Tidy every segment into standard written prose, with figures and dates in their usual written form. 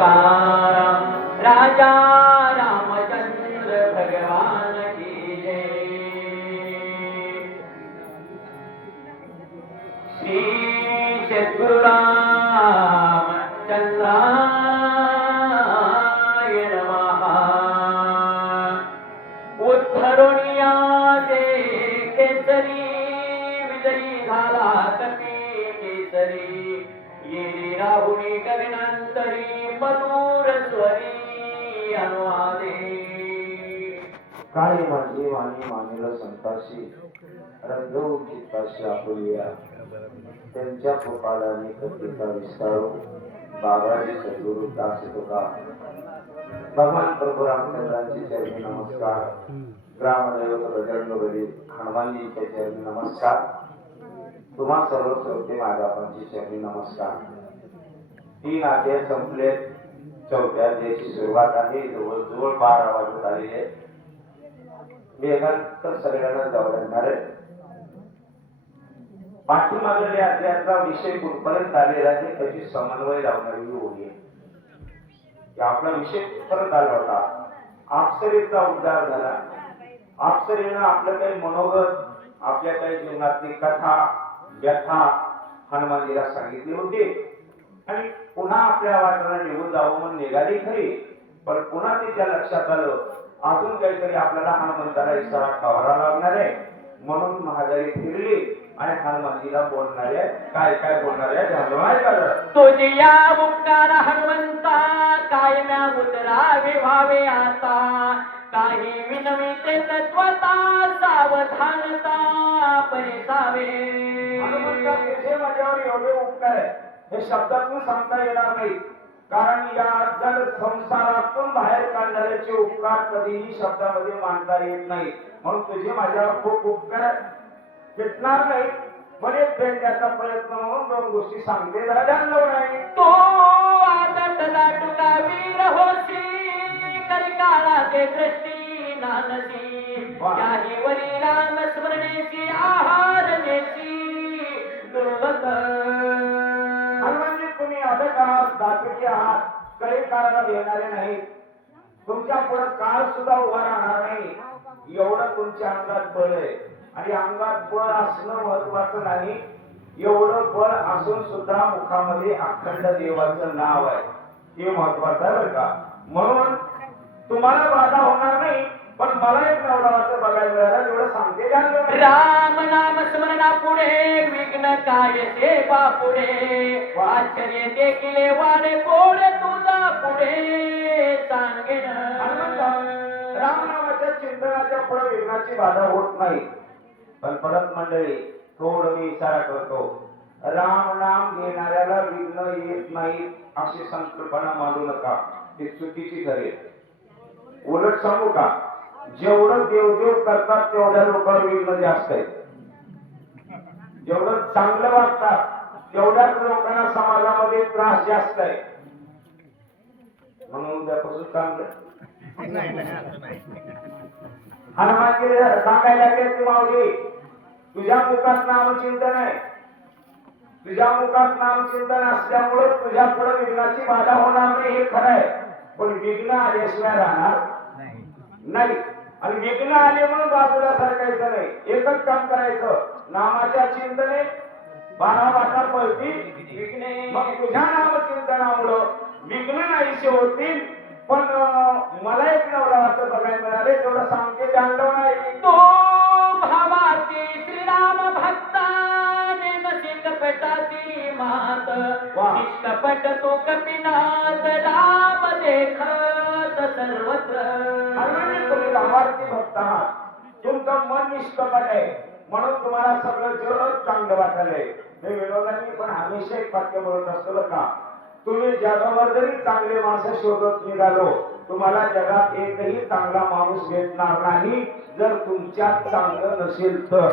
तुकाराम राजा रामचंद्र भगवान की जय। श्री सद्गुरु रामचंद्राय नमः। उद्धरुनिया दे केसरी विजयी झाला कपी केसरी येरी राहुणी गगनांतरी मधुर स्वरी अनुवादे। काळी माझी वाणी मानेल संताशी रंगवू चित्ताशी आपुलिया त्यांच्या कृपालाने कथेचा विस्तारू बाबाजी सद्गुरु दास तुका भगवान प्रभू रामचंद्रांचे चरणी नमस्कार। ग्रामदैवत बजरंगबली हनुमानजींचे चरणी नमस्कार। तुम्हा सर्व श्रोते मायबापांचे चरणी नमस्कार। 3 अध्याय संपले, 4थ्या अध्यायाची सुरुवात आहे। जवळजवळ 12 वाजत आलेले। मी एकांत सगळ्यांना जवळणार आहे। पाठीमागल्या अध्यायाचा विषय कुठपर्यंत आलेला आहे त्याची समन्वय लावणारी ओळी आहे। आपला विषय कुठपर्यंत आला होता? अप्सरेचा उद्धार झाला। अप्सरेनं आपलं काही मनोगत, आपल्या काही जीवनातली कथा व्यथा हनुमानजीला सांगितली होती आणि पुन्हा आपल्या वाटेला निघून जावं म्हणून निघाली खरी, पण पुन्हा तिच्या लक्षात आलं अजून काहीतरी आपल्याला हनुमंताला इशारा करावा लागणार आहे, म्हणून महागारी फिरली आणि हनुमानजीला बोलणारे काय काय बोलणारे तुझ्या उपकार हनुमंता कायम्या उतरावे व्हावे आता, काही विनविते तत्वता सावधानता परिसावे। हनुमंता तुझे माझ्यावर एवढे उपकार आहे हे शब्दातून सांगता येणार नाही, कारण या जग संसारातून बाहेर काढणाऱ्याचे उपकार कधीही शब्दामध्ये मांडता येत नाही। म्हणून तुझे माझ्यावर खूप उपकार भेटणार नाही, पण एक भेटण्याचा प्रयत्न म्हणून 2 गोष्टी सांगते, जरा ध्यान लावून आहे। तो आदत दाटुका वीर होसी कलिकाळाचे दृष्टी नानसी, त्याही वरी राम स्मरणेची आहार नेसी दुर्गत। हनुमानजी तुम्ही अधक आहात, दाटुके आहात, कलिकाळाला येणारे नाही, तुमच्या पुढे काळ सुद्धा उभा राहणार नाही एवढं तुमच्या अंगात बळ आहे। आणि अंगात बळ असणं महत्वाचं नाही, एवढं बळ असून सुद्धा मुखामध्ये अखंड देवाचं नाव आहे हे महत्वाचं आहे बरं का। म्हणून तुम्हाला बाधा होणार नाही, पण मला एक नवरावाचं बघायला मिळालं एवढं सांगते। राम नाम स्मरणा पुढे विघ्न काय सेवा पुढे, आश्चर्य देखील वाढे कोडे तुझा पुढे सांगेन। राम नामाच्या चिंतनाच्या पुढे विघ्नाची बाधा होत नाही, पण परत मंडळी थोडं मी इशारा करतो, राम नाम घेणाऱ्याला विघ्न येत नाही अशी संकल्पना मांडू नका, ती चुकीची ठरेल। उलट सांगू का, जेवढं देवदेव करतात तेवढ्या लोकांवर विघ्न जास्त आहे, जेवढं चांगलं वागतात तेवढ्याच लोकांना समाजामध्ये त्रास जास्त आहे। म्हणून उद्यापासून चांगलं हनुमानजी सांगायला लागले की माऊली तुझ्या मुखात नामचिंतन आहे, तुझ्या मुखात नामचिंतन असल्यामुळे तुझ्या पुढे विघ्नाची बाधा होणार नाही हे खरं आहे, पण विघ्न आल्याशिवाय राहणार नाही। आणि विघ्न आले म्हणून बाजूला सरकायचं नाही, एकच काम करायचं, नामाच्या चिंतने 12 वाटा पळती विघ्ने। मग तुझ्या नामचिंतनामुळं विघ्न नाहीसे होतील, पण मला एक नवरावाचं बघायला मिळाले तेवढं सांगते जाणलं नाही। तो भावाची श्रीराम भक्ताने नशी कपटाची मात, निष्कपट तो कपिनाथ राम देखत सर्वत्र। तुम्ही भावार्थी भक्त आहात, तुमचं मन निष्कपट आहे म्हणून तुम्हाला सगळं जग चांगलं वाटलंय। मी विनोदांनी पण हमेशा एक वाक्य बोलत असतो का, तुम्ही जगावर जरी चांगले माणसं शोधत निघालो तुम्हाला जगात एकही चांगला माणूस भेटणार नाही जर तुमच्यात चांगलं नसेल तर,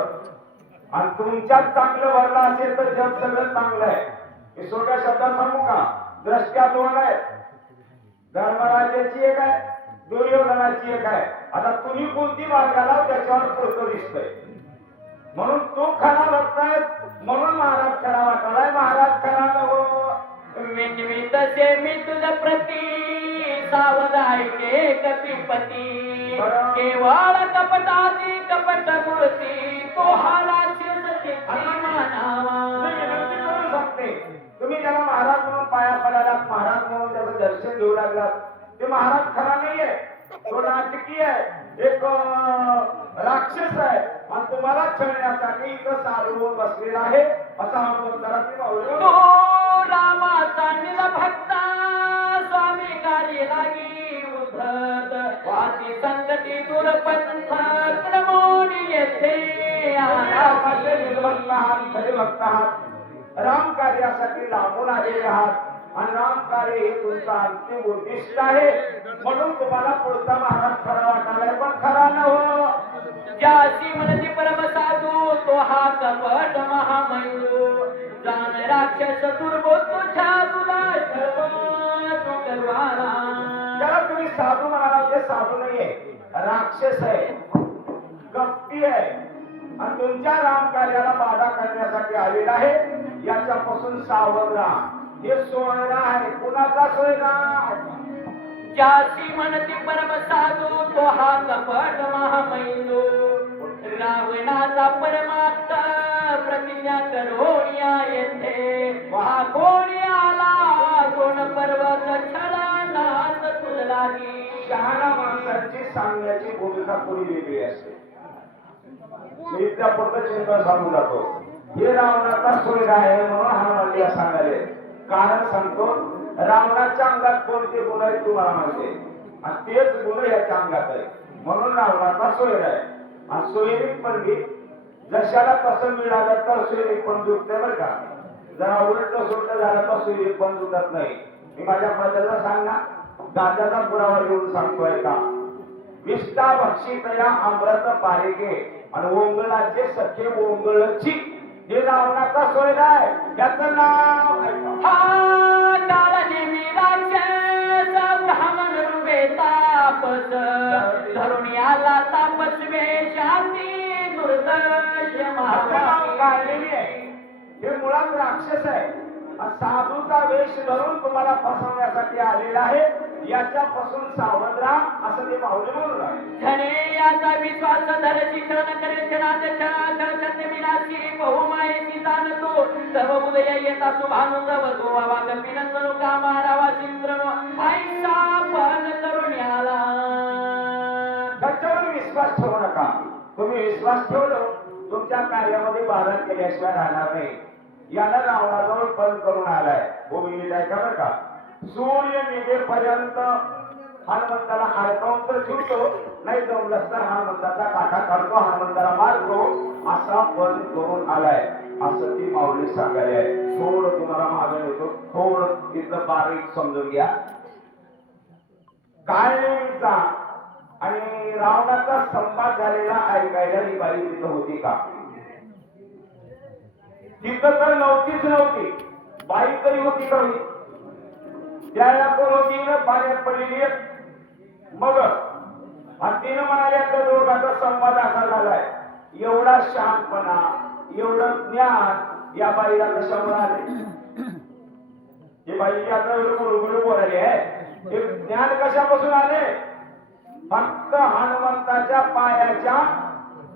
आणि तुमच्यात चांगलं भरलं असेल तर जग सगळं चांगलं आहे। हे छोट्या शब्दात सांगू का, दृष्ट्या 2 आहेत, धर्मराजाची एक आहे, दुर्योधनाची एक आहे। आता तुम्ही कोणती मार्गाला त्याच्यावर पुढचं दिसतंय, म्हणून तो खरा भक्त आहे म्हणून महाराज खरा वाटलाय, महाराज खरा विनवी तसे मी तुझ प्रती सावध ऐके कपिपती बरं. केवळ कपटाची कपट मूर्ती तो हालाची मानावा मी विनंती करू शकते तुम्ही ज्याला महाराज म्हणून पाया पडालात महाराज म्हणून त्याचं दर्शन घेऊ लागलात ते महाराज खरा नाहीये तो नाटकी आहे एक राक्षस आहे आणि तुम्हाला छळण्यासाठी इथं साधून बसलेला आहे असा हनुमंताला ती मावली तो रामाचा निलभक्ता स्वामी कार्य लागी उद्धत वाती संगती दुर्पंथ क्रमोनी येथे रामाचे आला निर्भक्त आहात खरे भक्त आहात राम कार्यासाठी लांबून आलेले आहात आणि राम कार्य हे तुमचं अंतिम उद्दिष्ट आहे म्हणून तुम्हाला पुढचा महाराज खरा वाटायलाय पण खरा न हो ज्यासी म्हणती परम साधू तो हा कपट महामयू जाण राक्षस दुर्बोध तुला तू करवाला त्याला तुम्ही साधू म्हणाला ते साधू नाहीये राक्षस आहे कपटी आहे आणि तुमच्या राम कार्याला बाधा करण्यासाठी आलेला आहे याच्यापासून सावध राहा हे सोयरा आहे कुणाचा सोयरा ज्यासी म्हणती परम साधू तो हा कपट महामैंदू रावणाचा परमात्मा प्रतिज्ञा करोनिया येथे हा कोणी आला दोन पर्वत छळानात तुझलागी शहाणा माणसांची सांगण्याची भूमिका थोडी वेगळी असते मी त्या पुढचं चिंतन सांगू जातो हे रावणाचा सोयरा आहे म्हणून हनुमानला सांगाले कारण सांगतो रावणाच्या अंगात कोणते गुण आहेत तुम्हाला माहिती आणि तेच गुण याच्या अंगात आहे म्हणून रावणाचा सोयर आहे आणि सोयरीक पंडित जशाला कसं मिळालं तर सोयरीक पण जुटते बरं का जरा उलट सुलट झालं तर सोयरीक पण जुटत नाही मी माझ्या पदाला सांग ना गाजाचा पुरावा घेऊन सांगतोय का विष्टा भक्षितया अमृत पारिगे आणि ओंगलाचे सखे ओंगलची हे रावणाचा सोयर आहे त्याचं नाव ऐका हा काळ नेमी राक्षस ब्राह्मण रूपे तापस धरून आला तापस वेशाती दुर्दश महापापी काढलेली आहे हे मुळात राक्षस आहे आणि साधूचा वेश धरून तुम्हाला फसवण्यासाठी आलेला आहे याच्यापासून सावध राहा असं ते माऊली म्हणून राहिले धने याचा विश्वास धर शिक्षण करे क्षणात क्षणात छंद मिनाशी बहुमायेची जाणतो सर्व उदय येता सुभानु गवतो वावा कपिनंदनो कामारावा सिंद्रनो ऐसा पण तरुण्याला त्याच्यावर विश्वास ठेवू नका तुम्ही विश्वास ठेवलं तुमच्या कार्यामध्ये बाधा केल्याशिवाय राहणार नाही याला रावणाजवळ बंद करून आलाय भूमी ऐका बरं का सूर्य निघेपर्यंत हनुमंताला अडकावून तर ठेवतो नाही जमलंच तर हनुमंताचा काटा काढतो हनुमंताला मारतो असा बंद करून आलाय असं ती माऊली सांगायला आहे थोडं तुम्हाला मागं येतो थोडं तिथं बारीक समजून घ्या काळनेमीचा आणि रावणाचा संवाद झालेला ऐकायला ही बाई तिथं होती का तिथं तर नव्हती बाई तरी होती का त्याला कोण होती ना पाण्यात पडलेली मग आणि तिनं म्हणाले त्या दोघांचा संवाद असा झालाय एवढा शांतपणा एवढं ज्ञान या बाईला कशामुळे आले हे बाई आता एवढं गुळगुळ बोलायले आहे हे ज्ञान कशापासून आले फक्त हनुमंताच्या पायाच्या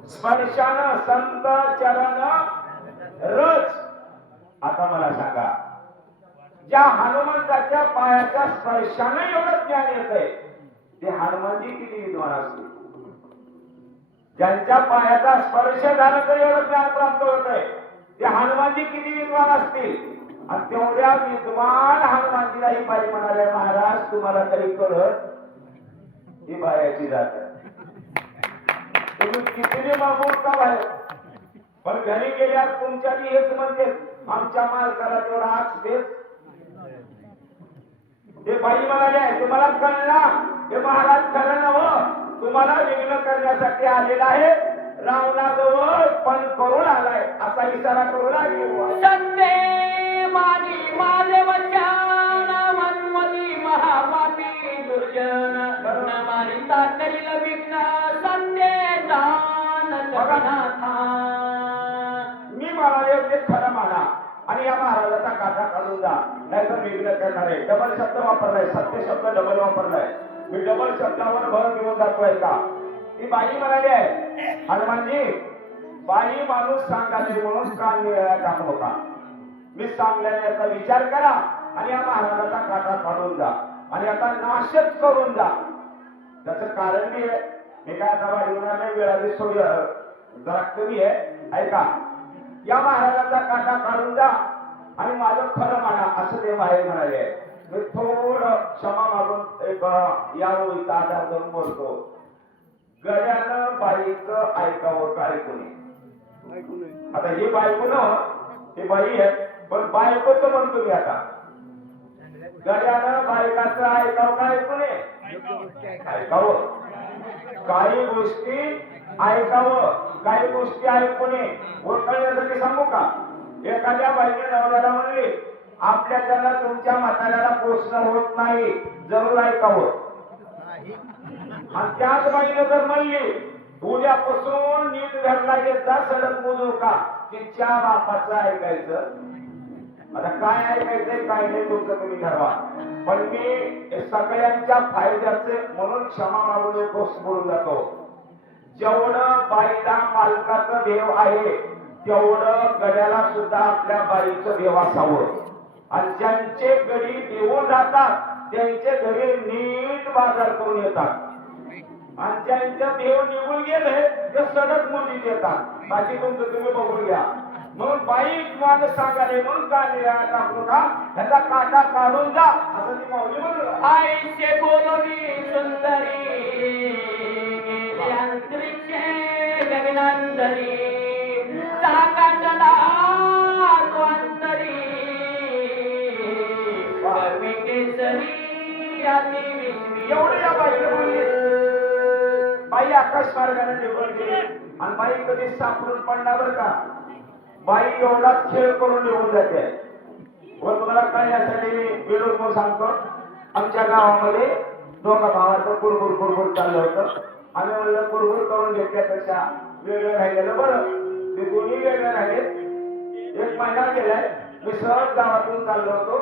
स्पर्शानं संत चरण रच आता मला सांगा ज्या हनुमंताच्या पायाच्या स्पर्शानं एवढं ज्ञान येत आहे ते हनुमानजी किती विद्वान असतील ज्यांच्या पायाचा स्पर्श झाला तर एवढं ज्ञान प्राप्त होत आहे ते हनुमानजी किती विद्वान असतील आणि तेवढ्या विद्वान हनुमानजीला ही बाई म्हणाले महाराज तुम्हाला तरी कळत ही बायाची जात तुम्ही किती मागून का बाहेर पण घरी गेल्यावर तुमच्या हेच म्हणते आमच्या मालकाला तेवढा आज देत ते बाई म्हणाले तुम्हाला कळलं हे महाराज खरं नव्ह तुम्हाला विघ्न करण्यासाठी आलेला आहे रावणाजवळ पण करून आलाय असा इशारा करू लागले सत्ते मानी माझे वचन मनमती महापापी दुर्जन न मारिता करील विघ्न सत्य जान जगन्नाथा मी म्हणाले ते खरं माना आणि या महाराजाचा काटा काढू काढून जा, नाहीतर विघ्न करणार आहे. डबल शब्द वापरलाय, सत्य शब्द डबल वापरलाय. मी डबल शब्दावर भर घेऊन जातोय का? ती बाई म्हणाली आहे, हनुमानजी बाई माणूस सांगायचे म्हणून कान निराळा टाकू नका. मी सांगल्याने याचा विचार करा आणि या महाराजाचा काटा काढून जा आणि आता नाशच करून जा. त्याचं कारण बी आहे. मी काय आता वाढवणार नाही, वेळाची सोयी जरा कमी आहे. ऐका, या महाराजाचा काटा काढून जा आणि माझं खरं माना, असं ते बाहेर म्हणाले. मी थोडं क्षमा मागून एक या ओळीचा आधार धरून बोलतो. गड्यानं बाईचं ऐकावं का ऐकू नये? आता ही बायको न ही बाई आहे, पण बायकोच म्हणतो मी आता. गड्यानं बायकाचं ऐकावं का ऐकू नये? ऐकावं. काही गोष्टी ऐकावं, काही गोष्टी ऐकू नये. ओळखण्यासाठी सांगू का? एखाद्या बाईने नवऱ्याला म्हणली, आपल्याच्याला तुमच्या म्हाताऱ्याला पोषण होत नाही, जरूर ऐकावं. आणि त्याच बाईने जर म्हणली, उद्यापासून नीट घरला येत जा, सडक मोजू का, तिच्या बापाचं ऐकायचं. आता काय ऐकायचंय काय नाही तुमचं तुम्ही ठरवा. पण मी सगळ्यांच्या फायद्याचे म्हणून क्षमा मागून एक गोष्ट बोलून जातो. जेवढं बाईला मालकाचं देव आहे, तेवढं गड्याला सुद्धा आपल्या बाईचं देव असावं. आणि ज्यांचे गडी देऊन जातात त्यांचे घरी नीट बाजार करून येतात, आणि ज्यांच्या देव निघून गेले ते सडक मोजीत येतात. बाकी तुमचं तुम्ही बघून घ्या. म्हणून बाई माणूस सांगाले म्हणून का निराळा टाकू का, त्याचा काटा काढून जा, असं ती माऊली म्हणून. आईचे बोलवी सुंदरी गेली अंतरिक्षे गगनांतरी, चाकांडला तो अंतरी कवी केसरी अति विश्वी. एवढे या बाईने बोलले. बाई आकाश मार्गाने निघून गेली आणि बाई कधी सापडून पडणार का? बाई एवढाच खेळ करून निघून जाते. व तुम्हाला काय यासाठी मी विरोध सांगतो. आमच्या गावामध्ये दोघा भावाचं कुरबुर कुरबुर चाललं होतं. आम्ही म्हणलं कुरबुर करून घेतल्यापेक्षा वेगळं राहिलेलं बरं. ते दोन्ही वेगळे राहिलेत. एक महिना गेलाय, मी सहज गावातून चाललो होतो.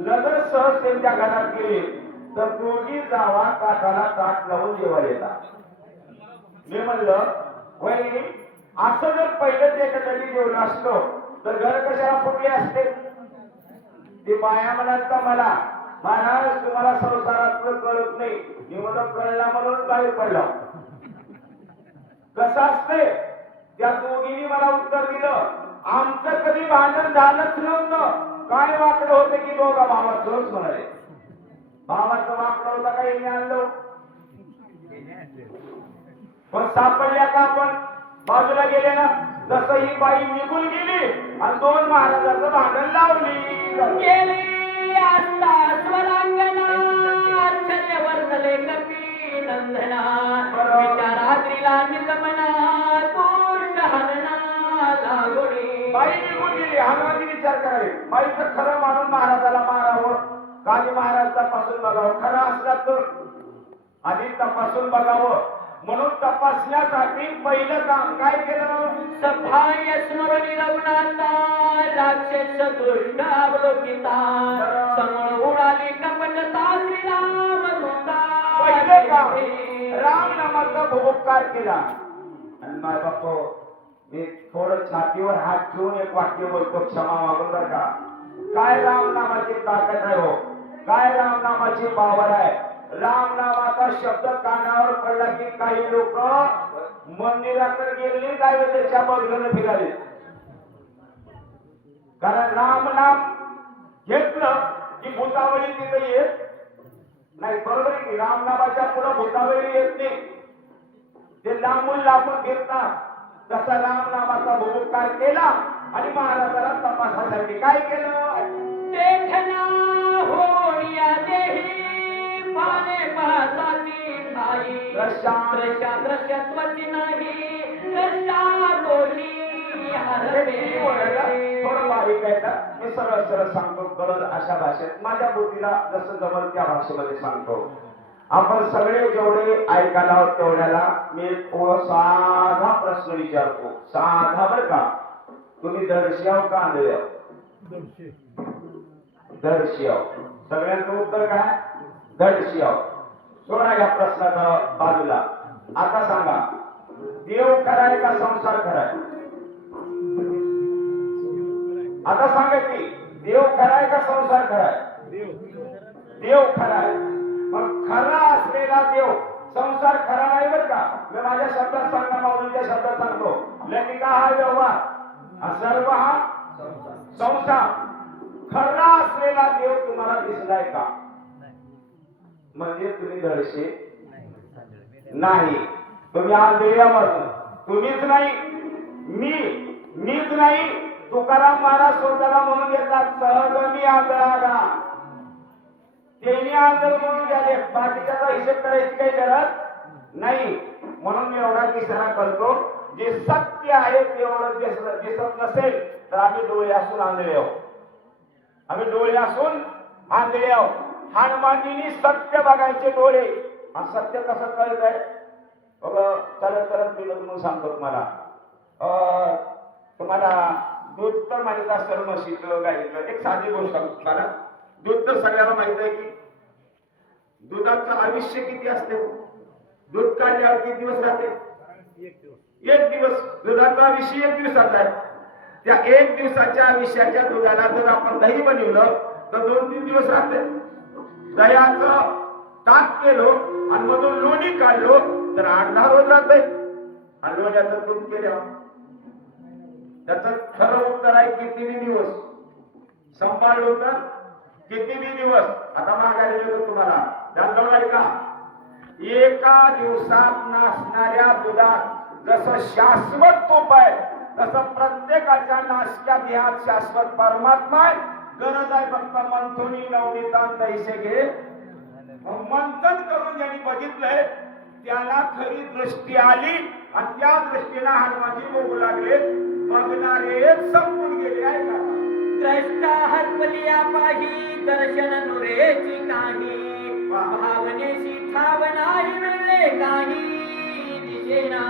नजर सहज त्यांच्या घरात गेली तर दोघी जावा काठाला काठ लावून जेवायला येतात. मी म्हणलं, वहिनी असं जर पहिलं एका जागी जेवलं असतो तर घर कशाला फुटले असते? ती बाया म्हणाल का मला, महाराज तुम्हाला संसारातलं कळत नाही. मी म्हणलं कळला म्हणून बाहेर पडला. कसं असते? त्या दोघींनी मला उत्तर दिलं, आमचं कधी भांडण झालंच नव्हतं. काय वाकडं होतं की दोघा भावाचंच म्हणाले. भावाचं वाकडं होतं काही आणलं, पण सापडल्या का आपण बाजूला गेले ना. जसं ही बाई निघून गेली आणि दोन महाराजांचं भांडण लावली गेली असता स्वरांगना, आश्चर्य वर्तले कपी नंदना, विचाराद्रीला निगमना, दूर हरणा लागोडी. बाई निघून गेली. हनुमानजी विचार करावे, बाईचं खरं मानून महाराजाला मारावं, काली महाराज तपासून बघावं. खरं असला तर आधी तपासून बघावं. म्हणून तपासण्यासाठी पहिलं काम काय केलं? सभाय स्मरणी रघुनाथा, राक्षस दुष्ट अवलोकिता, समोर उडाली कपटता श्रीराम दूता. पहिले काम राम नामाचा भूपकार केला. आणि माय बापू मी थोडं छातीवर हात ठेवून एक वाक्य बोलतो, क्षमा मागून बरं का. काय राम नामाची ताकद आहे हो, काय राम नामाची पावर आहे. राम नामाचा शब्द कानावर पडला की काही लोक मंदिराकडे गेले, त्याच्या बघणं फिराले. कारण राम नाम घेतलं की भूतावळी तिथे येत नाही. बरोबर आहे की राम नामाच्या पुढे भूतावळी येत नाही, ते लांबून लांबून घेतात. तसा राम नामाचा भूपकार केला आणि महाराजाला तपासासाठी काय केलं? देखना होया देही पाने पाहताची नाही, दृश्यात्वची नाही, दृष्टा दोही थोडं बारीक आहे का? मी सरळ सरळ सांगतो, कळल अशा भाषेत, माझ्या बुद्धीला जसं जमल त्या भाषेमध्ये सांगतो. आपण सगळे जेवढे ऐकायला आहोत तेवढ्याला मी एक साधा प्रश्न विचारतो, साधा बरं का. तुम्ही दर्शयाव का आणले? दर्शिव. सगळ्यांचं उत्तर काय? दर्शिव. सोडा या प्रश्नाचा बाजूला. आता सांगा, देव खराय का संसार खराय? आता सांगा की देव खराय का संसार खराय? देव खराय. मग खरा असलेला देव संसार खरा नाही बर का. मी माझ्या शब्दात सांगणार, माऊलीच्या शब्दात सांगतो. लैंगिक हा व्यवहार, सर्व हा संसार. खरा असलेला देव तुम्हाला दिसलाय का? म्हणजे तुम्ही दर्शे नाही. तुम्ही आंधळ्यामधून, तुम्हीच नाही, मीच नाही. तुकाराम महाराज स्वतःला म्हणून येतात, सहज मी आंधळा गा. तेही आंधळ म्हणून गेले. बाकीच्याचा हिशेब करायची काही गरज नाही. म्हणून मी एवढा इशारा करतो, जे सत्य आहे तेवढं दिसत नसेल तर आम्ही डोळे असून आंधळे आहोत. आम्ही डोळे असून आंधळे आहोत. हनुमानजींनी सत्य बघायचे डोळे. आणि सत्य कसं कळतंय? चलत चलत मी म्हणून सांगतो तुम्हाला. तुम्हाला दूध तर माहित असेल, म्हशीचं गाईचं. एक साधी गोष्ट तुम्हाला, दूध तर सगळ्याला माहित आहे की दुधाचं आयुष्य किती असते? दूध काढल्यावर किती दिवस राहते? एक दिवस. दुधाचा आयुष्य 1 दिवसाचा आहे. त्या 1 दिवसाच्या आयुष्याच्या दुधाला जर आपण दही बनवलं तर 2-3 दिवस राहते. दह्याचं ताक केलो आणि मधून लोणी काढलो तर 8-10 रोज राहते. आणि लोण्याचं दूध केलं त्याचं खरं उत्तर आहे किती दिवस. सांभाळलो तर किती दिवस. आता मागायला येतो तुम्हाला, जाणलं नाही का? एका दिवसात नासणाऱ्या दुधात जसं शाश्वत तूप आहे, तसं प्रत्येकाच्या नाशक्या देहात शाश्वत परमात्मा आहे. गरज आहे फक्त मंथुनी नवनीतान पैसे घे. मंथन करून ज्यांनी बघितलंय त्याला खरी दृष्टी आली आणि त्या दृष्टीने हनुमानजी बघू लागले. बघणारे संपून गेले आहे का? द्रष्टा हरपलिया पाही दर्शन नुरेची काही, भावनेशी ठाव नाही मिळले काही दिसेना.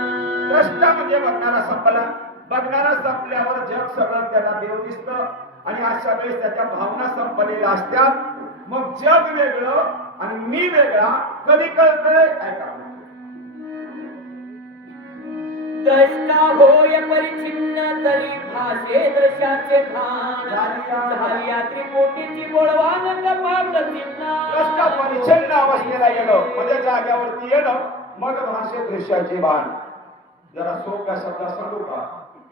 द्रष्टा म्हणजे बघणारा संपला. बघणारा संपल्यावर जग सगळं त्याला देव दिसतं आणि अशा वेळेस त्याच्या भावना संपलेल्या असतात. मग जग वेगळं आणि मी वेगळा कधी कळतंय? ऐका. द्रष्टा होय परिच्छिन्न तरी भाषे दृश्याचे भान, झालिया त्रिकोटीची बोळवान कपाट चिन्ह. द्रष्टा परिच्छिन्न अवस्थेला येणं म्हणजे जाग्यावरती येणं, मग भाषे दृश्याचे भान. जरा सोप्या शब्दात सांगू का?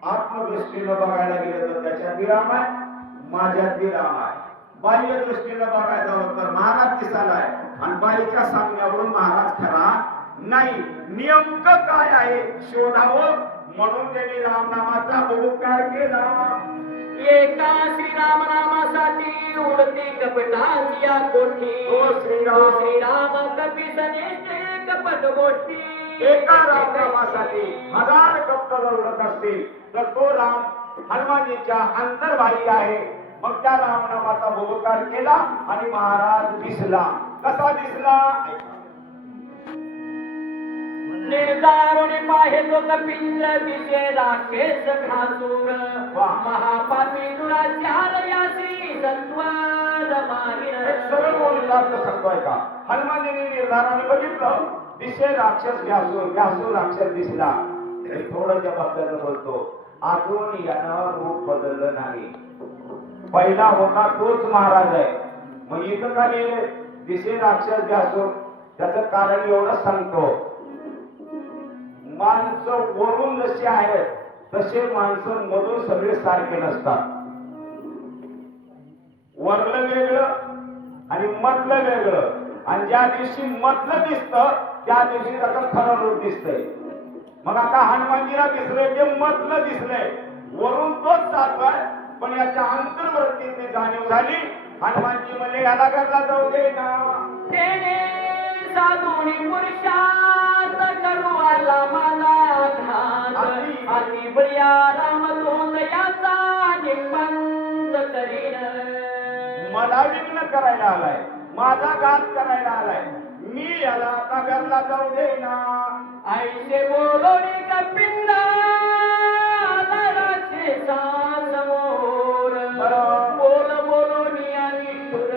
आत्मदृष्टीनं बघायला गेलं तर त्याच्यात विराम आहे, माझ्यात विराम आहे. बाह्य दृष्टीनं बघायला जावं तर महाराज दिसालाय आणि बाईच्या सांगण्यावरून महाराज खरा नाही. नेमकं काय आहे शोधावं म्हणून त्यांनी रामनामाचा बहुकार केला. एका श्रीराम नामासाठी उडती कपटाची या कोठी. ओ श्रीराम, श्रीराम कपिसनेचे कपट गोष्टी. एका रामनामासाठी 1000 कप्त जर उडत असतील तर तो राम हनुमानजीच्या अंतर्बाह्य आहे. मग त्या रामनामाचा बहुकार केला आणि महाराज दिसला. कसा दिसला? निर्दारुणी पाहे तो कपिंद्र विषय राखेश घासूर. महापापी दुराचार या श्री सत्वर एक सरळ बोलतात सांगतोय का? हनुमानजीने निर्धाराने बघितलं, विषय राक्षस घासूर राक्षस दिसला. थोडं जबाबदारीनं बोलतो, आठवण यानं रूप बदललं नाही. पहिला होता तोच महाराज आहे. मग इथं का लिहिले दिसे राक्षस घासूर? त्याचं कारण एवढंच सांगतो, माणसं वरून जसे आहेत तसे माणसं मधून सगळे सारखे नसतात. वरलं वेगळं आणि मधलं वेगळं. आणि ज्या दिवशी मधलं दिसतं त्या दिवशी त्याचं खरं रूप दिसतंय. मग आता हनुमानजीला दिसलंय ते मधलं दिसलंय, वरून तोच जातोय पण याच्या अंतर्वृत्तीची जाणीव झाली. हनुमानजी म्हणले याला घरला जाऊ दे ना. तेने साधुनी पुरुषात करू आला माझा घात. अति बळ्या राम धोंड याचा निबंध करीन. मला विघ्न करायला आलाय, माझा घात करायला आलाय. मी याला आता घरला जाऊ दे ना. आईचे बोलोनी कपिंदा राक्षसा समोर. बोल बोलून आणि सुर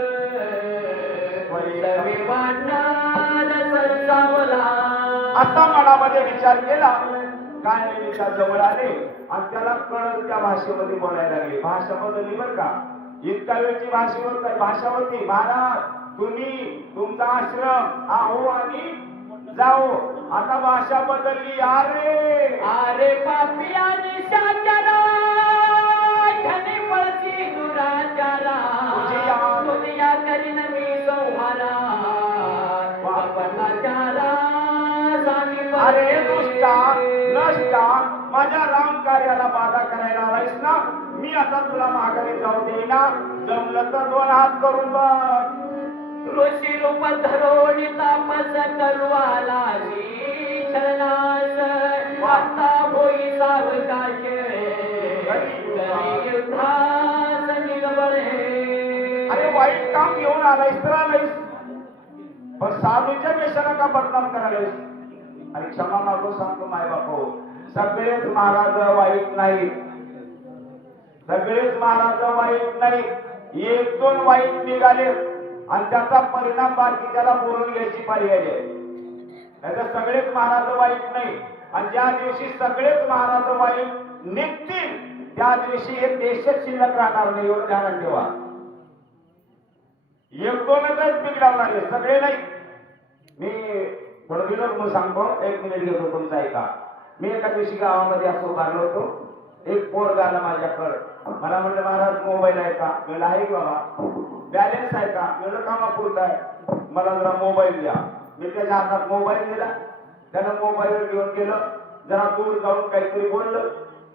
सवे वाढणार सरसावला. असा मनामध्ये विचार केला. काळनेमीच्या जवळ आले आणि त्याला कळत त्या भाषेमध्ये बोलायला लागले. भाषा बदलली बरं का. इतका वेळची भाषा होती. महाराज तुम्ही तुमचा आश्रम आहो आणि जाओ. आता भाषा बदलली. अरे अरे पापिया निशाचरा घनी पळती दुराचारा तुझ्या करीन मी संहारा बापनाचारा अरे दुष्टा नष्टा माझ्या राम कार्याला बाधा करायला आलायस ना. मी आता तुला माघारी जाऊ देईना. जमलं तर 2 हात करून बघ. ऋषी रूप धरोणी तापस करवाला चरणास आता होई सावकाश युद्धास निगबळे. अरे वाईट काम घेऊन आलायस तर आलायस, पण साधूच्या वेशाला का बदनाम करायलायस. आणि क्षमा मागून सांगतो माय बापू, सगळेच महाराज वाईट नाहीत. सगळेच महाराज वाईट नाहीत. 1-2 वाईट निघाले आणि त्याचा परिणाम बाकीच्याला बोलून घ्यायची पाळी आली. नाहीतर सगळेच महाराज वाईट नाही. आणि ज्या दिवशी सगळेच महाराज वाईट निघतील त्या दिवशी हे देशच शिल्लक राहणार नाही. एवढं ध्यानात ठेवा. 1-2च बिघडावणार आहे, सगळे नाही. मी थोडं विनोद म्हणून सांगतो. 1 मिनिट घेतो तुमचा ऐका. मी एका दिवशी गावामध्ये असं उभारलो होतो. एक पोरगा आला माझ्याकडं. मला म्हणलं महाराज मोबाईल आहे का. म्हणलं आहे की बाबा. बॅलन्स आहे का. म्हणलं कामापुरता आहे. मला जरा मोबाईल द्या. मी त्याच्या हातात मोबाईल दिला. त्यानं मोबाईल घेऊन गेलं. जरा दूर जाऊन काहीतरी बोललं.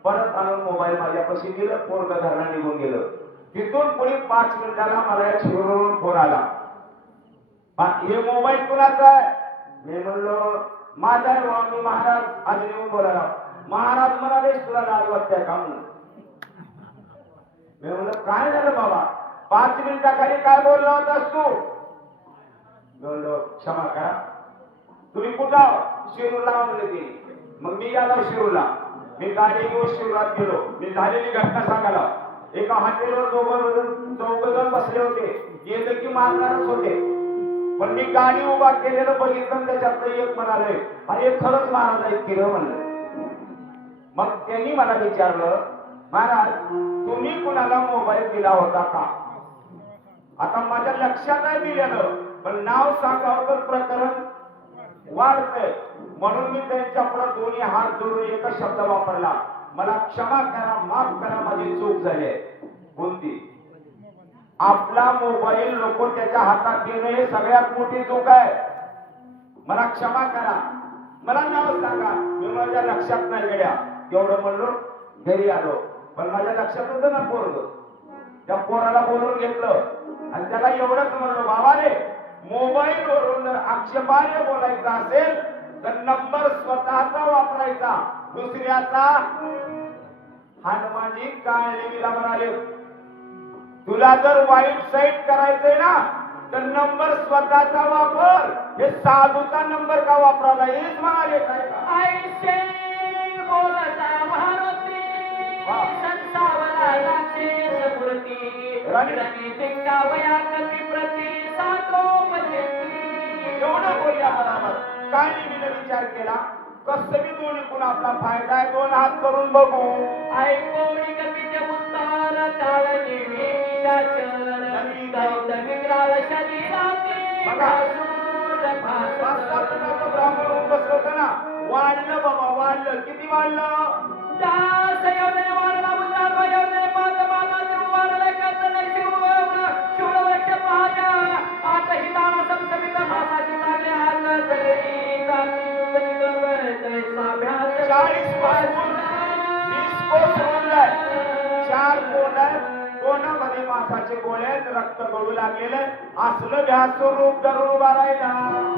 परत आणून मोबाईल माझ्यापाशी दिलं. पोरगा घरला निघून गेलं. तिथून पुढे 5 मिनिटाला मला एक शिवरून फोन आला. हे मोबाईल कुणाचा आहे. मी म्हणलो माझा आहे बाबा. मी महाराज आज येऊन बोलायला. महाराज म्हणाले तुला लाज वाटते का म्हणून. मी म्हणलं काय झालं बाबा. 5 मिनिटाखाली काय बोलला होतास तू. म्हणलो क्षमा करा. तुम्ही कुठं. शिरूरला म्हणले ते. मग मी आलो शिरूरला. मी गाडी घेऊन शिरूरात गेलो. मी झालेली घटना सांगायला. एका हॉटेलवर 2-4 बसले होते. गेले की मारणारच होते. पण मी गाडी उभा केलेलं बघितलं. त्याच्यातलं एक म्हणाले अरे खरंच महाराज आहेत की रे म्हणलं. मग त्यांनी मला विचारलं महाराज तुम्ही कुणाला मोबाईल दिला होता का. आता माझ्या लक्षात नाही दिलेलं, पण नाव सांगावं तर प्रकरण वाढतंय. म्हणून मी त्यांच्या पुढे दोन्ही हात जोडून एकच शब्द वापरला. मला क्षमा करा, माफ करा, माझी चूक झाली आहे. कोणती. आपला मोबाईल नको त्याच्या हातात देणं हे सगळ्यात मोठी चूक आहे. मला क्षमा करा. मला नाव सांगा. मी माझ्या लक्षात नाही गेल्या. एवढं म्हणलो. घरी आलो. पण माझ्या लक्षात होतं ना पोरग. त्या पोराला बोलून घेतलं आणि त्याला एवढंच म्हणलो बाबा रे मोबाईल वरून जर आक्षेपार्ह बोलायचं असेल तर नंबर स्वतःचा वापरायचा. दुसऱ्याचा. हनुमानजी काळनेमीला म्हणाले तुला जर वाईट साईट करायचंय ना तर नंबर स्वतःचा वापर. हे साधूचा नंबर का वापरायला हेच म्हणाले. काय का ऐसे बोलता भारती संसावला राक्षे मूर्ती रणी दिंगावया कपी प्रती सातोपजेती. एवढं बोलल्या बरोबर. काळनेमीने विचार केला कसं बी दोन्ही कोण आपला फायदा आहे. 2 हात करून बघू. ऐकोणी कपीचे उत्तर काळनेमी विक्राल शरीराती ब्राह्मण होऊन बसलं होतं ना. वाढलं बाबा वाढलं. किती वाढलं. 10 योजने वाढला. उद्यान योजने 5 मानाचे वाढले. कचले शिववृक्ष पाया आतही दाणा समसमित मासाची लागले. हात तरी ताती करवते साभ्यात 40 पासून 20 कोस होऊन 4 कोण आहेत. कोणामध्ये मासाचे गोळे आहेत. रक्त गळू लागलेले. असलं भ्यास रूप धरून उभा राहिला.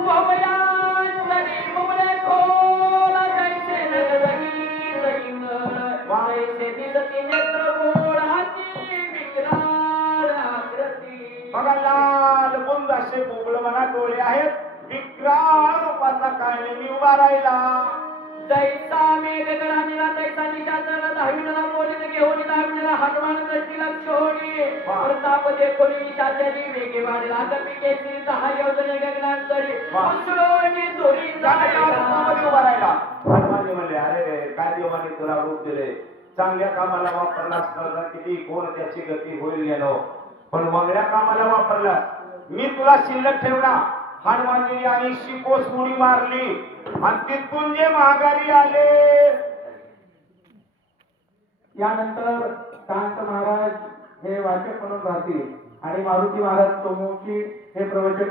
वमयांतरी मुळे खोल कैसे नगरही दैन कैसे दिसती नेत्र गोळाची विक्राळ आकृती. बघा लाल बुंद असे बुबुळ म्हणा डोळे आहेत. विक्राळ रूपाचा काळनेमी उभा राहिला. जैसा मेघ गळा निरा तैसा निशाचर दहावीला बोलीत घेऊन दाविला हनुमान दृष्टी लक्ष होणी प्रताप देखोनी निशाचरी वेगे वाढला कपी केसरी दहा योजने गगनांतरी उसळोनी दोरी मध्ये उभा राहिला. हनुमानजी म्हणले, अरे काय देवाने तुला रूप दिले, चांगल्या कामाला वापरला असता किती कोण त्याची गती होईल गेलो, पण मंगळ्या कामाला वापरलास मी तुला शिल्लक ठेवला. हनुमानजीने आणि शिकोस उडी मारली आणि तिथून जे माघारी आले. यानंतर कांत महाराज हे वाचक म्हणून राहतील आणि मारुती महाराज सोमवंशी हे प्रवचक